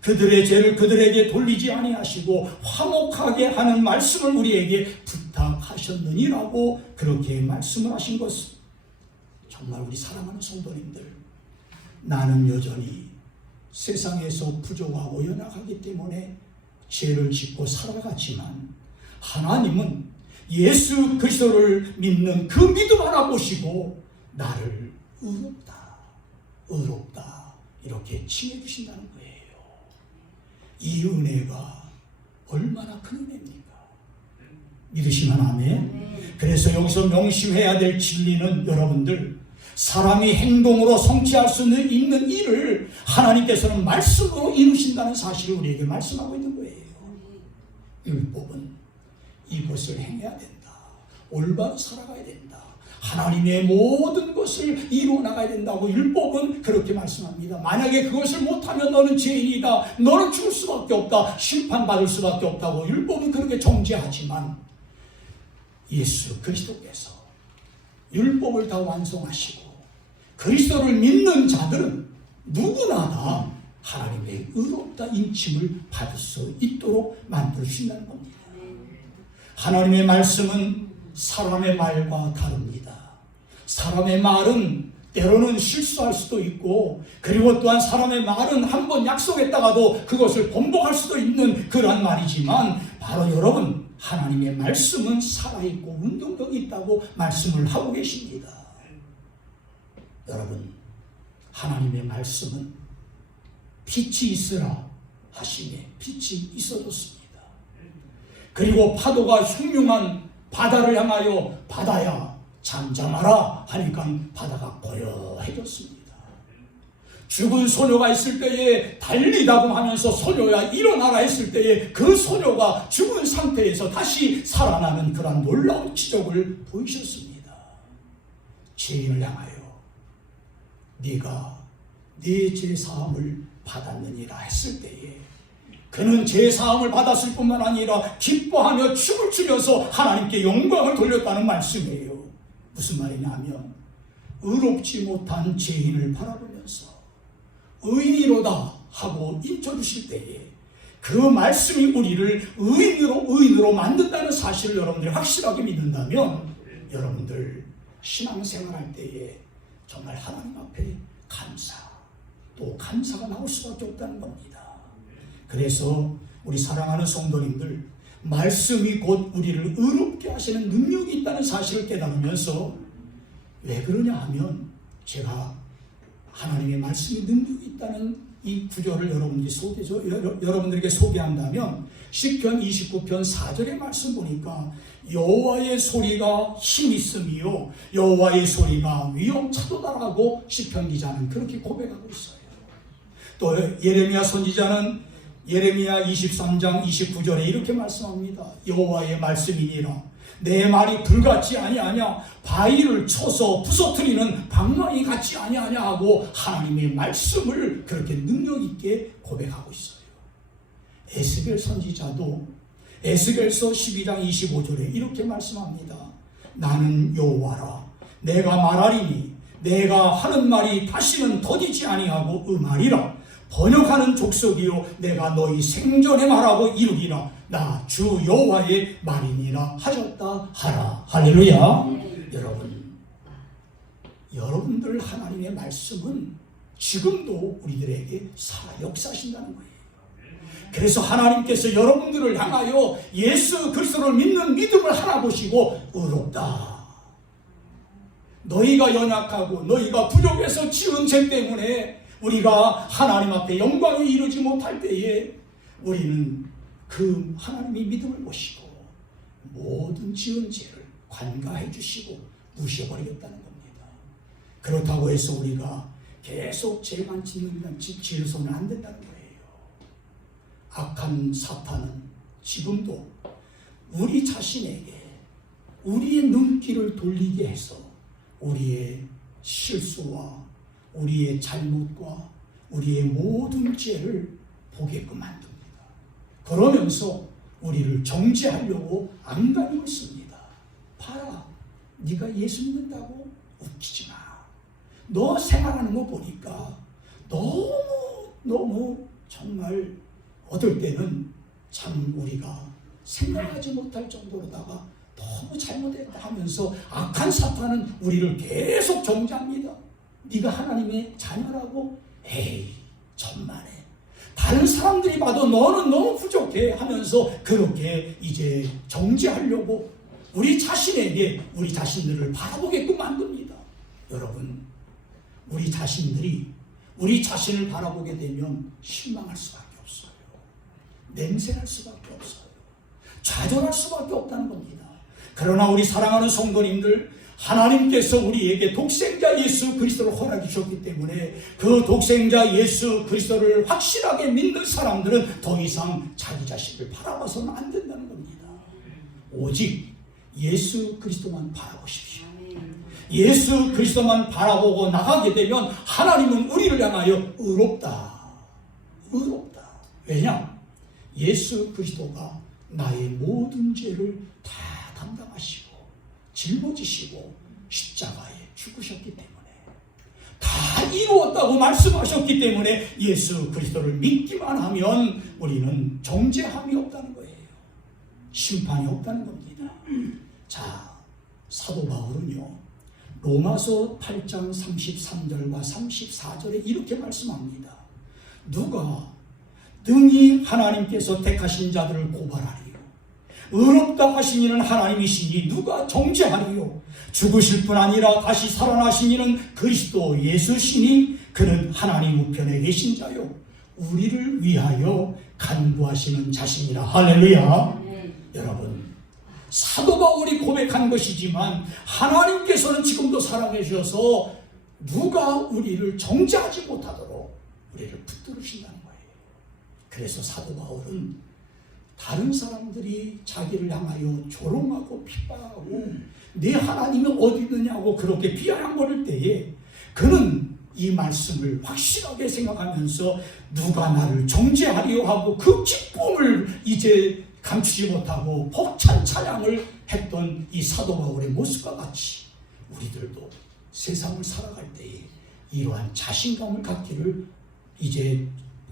그들의 죄를 그들에게 돌리지 아니하시고 화목하게 하는 말씀을 우리에게 부탁하셨느니라고 그렇게 말씀을 하신 것은 정말 우리 사랑하는 성도님들 나는 여전히 세상에서 부족하고 연약하기 때문에 죄를 짓고 살아가지만 하나님은 예수 그리스도를 믿는 그 믿음 하나 보시고 나를 의롭다 이렇게 칭해 주신다는 거예요. 이 은혜가 얼마나 큰 은혜입니까? 믿으시면 아멘. 그래서 여기서 명심해야 될 진리는 여러분들 사람이 행동으로 성취할 수 있는 일을 하나님께서는 말씀으로 이루신다는 사실을 우리에게 말씀하고 있는 거예요. 율법은 이것을 행해야 된다. 올바로 살아가야 된다. 하나님의 모든 것을 이루어 나가야 된다고 율법은 그렇게 말씀합니다. 만약에 그것을 못하면 너는 죄인이다. 너는 죽을 수밖에 없다. 심판받을 수밖에 없다고 율법은 그렇게 정죄하지만 예수 그리스도께서 율법을 다 완성하시고 그리스도를 믿는 자들은 누구나 다 하나님의 의롭다 인칭을 받을 수 있도록 만들어 주신다는 겁니다. 하나님의 말씀은 사람의 말과 다릅니다. 사람의 말은 때로는 실수할 수도 있고 그리고 또한 사람의 말은 한번 약속했다가도 그것을 번복할 수도 있는 그러한 말이지만 바로 여러분 하나님의 말씀은 살아있고 운동력이 있다고 말씀을 하고 계십니다. 여러분 하나님의 말씀은 빛이 있으라 하시매 빛이 있어졌습니다. 그리고 파도가 흉흉한 바다를 향하여 바다야 잠잠하라 하니까 바다가 고요해졌습니다. 죽은 소녀가 있을 때에 달리다고 하면서 소녀야 일어나라 했을 때에 그 소녀가 죽은 상태에서 다시 살아나는 그런 놀라운 기적을 보이셨습니다. 죄인을 향하여 네가 네 죄사함을 받았느니라 했을 때에 그는 죄사함을 받았을 뿐만 아니라 기뻐하며 춤을 추면서 하나님께 영광을 돌렸다는 말씀이에요. 무슨 말이냐면 의롭지 못한 죄인을 바라보면서 의인이로다 하고 인쳐주실 때에 그 말씀이 우리를 의인으로 만든다는 사실을 여러분들이 확실하게 믿는다면 여러분들 신앙생활할 때에 정말 하나님 앞에 또 감사가 나올 수밖에 없다는 겁니다. 그래서 우리 사랑하는 성도님들 말씀이 곧 우리를 의롭게 하시는 능력이 있다는 사실을 깨달으면서 왜 그러냐 하면 제가 하나님의 말씀이 능력이 있다는 이 구절을 여러분들에게 소개한다면 시편 29편 4절의 말씀 보니까 여호와의 소리가 힘있음이요 여호와의 소리가 위엄차도다라고 시편 기자는 그렇게 고백하고 있어요. 또 예레미야 선지자는 예레미야 23장 29절에 이렇게 말씀합니다. 여호와의 말씀이니라 내 말이 불같지 아니하냐 바위를 쳐서 부서뜨리는 방망이 같지 아니하냐 하고 하나님의 말씀을 그렇게 능력 있게 고백하고 있어요. 에스겔 선지자도 에스겔서 12장 25절에 이렇게 말씀합니다. 나는 여호와라 내가 말하리니 내가 하는 말이 다시는 더디지 아니하고 음하리라 번역하는 족속이요 내가 너희 생전에 말하고 이루리라 나 주 여호와의 말이니라 하셨다 하라. 할렐루야. 여러분들 하나님의 말씀은 지금도 우리들에게 살아 역사하신다는 거예요. 그래서 하나님께서 여러분들을 향하여 예수 그리스도를 믿는 믿음을 하나 보시고 의롭다 너희가 연약하고 너희가 부족해서 지은 죄 때문에 우리가 하나님 앞에 영광을 이루지 못할 때에 우리는 그 하나님의 믿음을 보시고 모든 지은 죄를 관가해 주시고 무시해버리겠다는 겁니다. 그렇다고 해서 우리가 계속 죄만 지어서는 안 된다는 거예요. 악한 사탄은 지금도 우리 자신에게 우리의 눈길을 돌리게 해서 우리의 실수와 우리의 잘못과 우리의 모든 죄를 보게끔 만듭니다. 그러면서 우리를 정죄하려고 안간힘을 씁니다. 봐라, 네가 예수 믿는다고? 웃기지 마. 너 생활하는 거 보니까 너무 정말 어떨 때는 참 우리가 생각하지 못할 정도로다가 너무 잘못했다 하면서 악한 사탄은 우리를 계속 정죄합니다. 네가 하나님의 자녀라고? 에이 천만에 다른 사람들이 봐도 너는 너무 부족해 하면서 그렇게 이제 정죄하려고 우리 자신에게 우리 자신들을 바라보게끔 만듭니다. 여러분 우리 자신들이 우리 자신을 바라보게 되면 실망할 수밖에 없어요. 냄새날 수밖에 없어요. 좌절할 수밖에 없다는 겁니다. 그러나 우리 사랑하는 성도님들 하나님께서 우리에게 독생자 예수 그리스도를 허락해 주셨기 때문에 그 독생자 예수 그리스도를 확실하게 믿는 사람들은 더 이상 자기 자신을 바라봐서는 안 된다는 겁니다. 오직 예수 그리스도만 바라보십시오. 예수 그리스도만 바라보고 나가게 되면 하나님은 우리를 향하여 의롭다. 왜냐? 예수 그리스도가 나의 모든 죄를 다 담당하시고 짊어지시고 십자가에 죽으셨기 때문에 다 이루었다고 말씀하셨기 때문에 예수 그리스도를 믿기만 하면 우리는 정죄함이 없다는 거예요. 심판이 없다는 겁니다. 자, 사도 바울은요 로마서 8장 33절과 34절에 이렇게 말씀합니다. 누가 능히 하나님께서 택하신 자들을 고발하리요 의롭다 하신 이는 하나님이시니 누가 정죄하리요 죽으실 뿐 아니라 다시 살아나신 이는 그리스도 예수시니 그는 하나님 우편에 계신 자요 우리를 위하여 간구하시는 자신이라. 할렐루야. 여러분 사도 바울이 고백한 것이지만 하나님께서는 지금도 사랑해 주셔서 누가 우리를 정죄하지 못하도록 우리를 붙들으신다는 거예요. 그래서 사도 바울은 다른 사람들이 자기를 향하여 조롱하고 핍박하고 내 하나님이 어디 있느냐고 그렇게 비아냥거릴 때에 그는 이 말씀을 확실하게 생각하면서 누가 나를 정죄하리요 하고 그 기쁨을 이제 감추지 못하고 벅찬 찬양을 했던 이 사도 바울의 모습과 같이 우리들도 세상을 살아갈 때에 이러한 자신감을 갖기를 이제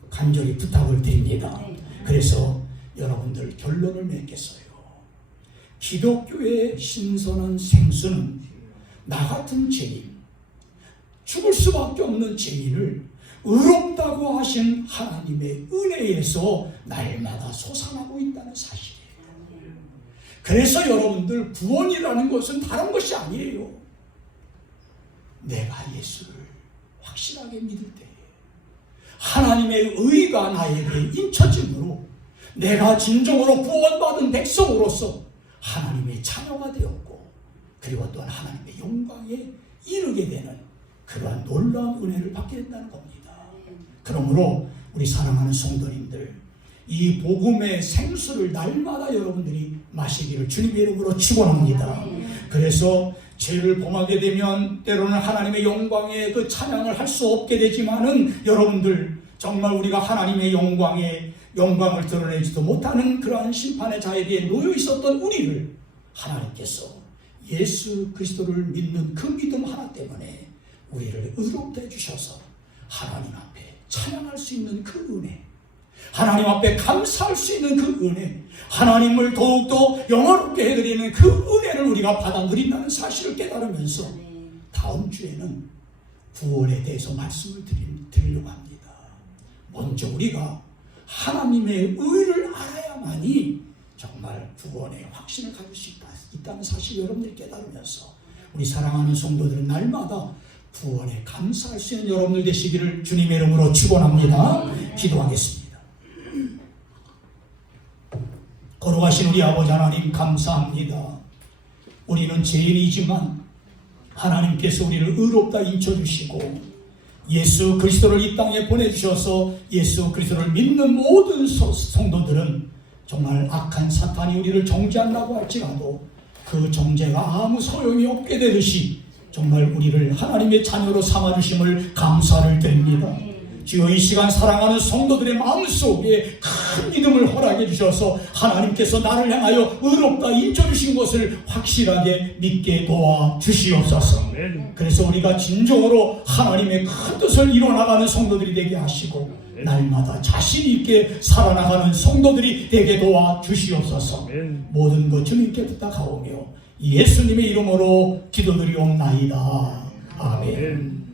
간절히 부탁을 드립니다. 그래서 여러분들 결론을 맺겠어요. 기독교의 신선한 생수는 나 같은 죄인, 죽을 수밖에 없는 죄인을 의롭다고 하신 하나님의 은혜에서 날마다 솟아나고 있다는 사실이에요. 그래서 여러분들 구원이라는 것은 다른 것이 아니에요. 내가 예수를 확실하게 믿을 때 하나님의 의가 나에게 인쳐짐으로 내가 진정으로 구원받은 백성으로서 하나님의 자녀가 되었고, 그리고 또한 하나님의 영광에 이르게 되는 그러한 놀라운 은혜를 받게 된다는 겁니다. 그러므로 우리 사랑하는 성도님들, 이 복음의 생수를 날마다 여러분들이 마시기를 주님의 이름으로 축원합니다. 그래서 죄를 범하게 되면 때로는 하나님의 영광의 그 찬양을 할 수 없게 되지만은, 여러분들 정말 우리가 하나님의 영광을 드러내지도 못하는 그러한 심판의 자리에 놓여 있었던 우리를 하나님께서 예수 그리스도를 믿는 그 믿음 하나 때문에 우리를 의롭게 해주셔서 하나님 앞에 찬양할 수 있는 그 은혜, 하나님 앞에 감사할 수 있는 그 은혜, 하나님을 더욱더 영화롭게 해드리는 그 은혜를 우리가 받아 누린다는 사실을 깨달으면서 다음 주에는 구원에 대해서 말씀을 드리려고 합니다. 먼저 우리가 하나님의 의를 알아야만이 정말 구원의 확신을 가질 수 있다는 사실을 여러분들이 깨달으면서 우리 사랑하는 성도들은 날마다 구원에 감사할 수 있는 여러분들 되시기를 주님의 이름으로 축원합니다. 기도하겠습니다. 거룩하신 우리 아버지 하나님, 감사합니다. 우리는 죄인이지만 하나님께서 우리를 의롭다 인쳐주시고 예수 그리스도를 이 땅에 보내주셔서 예수 그리스도를 믿는 모든 성도들은 정말 악한 사탄이 우리를 정죄한다고 할지라도 그 정죄가 아무 소용이 없게 되듯이 정말 우리를 하나님의 자녀로 삼아주심을 감사를 드립니다. 주여, 이 시간 사랑하는 성도들의 마음속에 큰 믿음을 허락해 주셔서 하나님께서 나를 향하여 의롭다 인쳐주신 것을 확실하게 믿게 도와주시옵소서. 그래서 우리가 진정으로 하나님의 큰 뜻을 이뤄나가는 성도들이 되게 하시고 날마다 자신 있게 살아나가는 성도들이 되게 도와주시옵소서. 모든 것 주님께 부탁하오며 예수님의 이름으로 기도드리옵나이다. 아멘.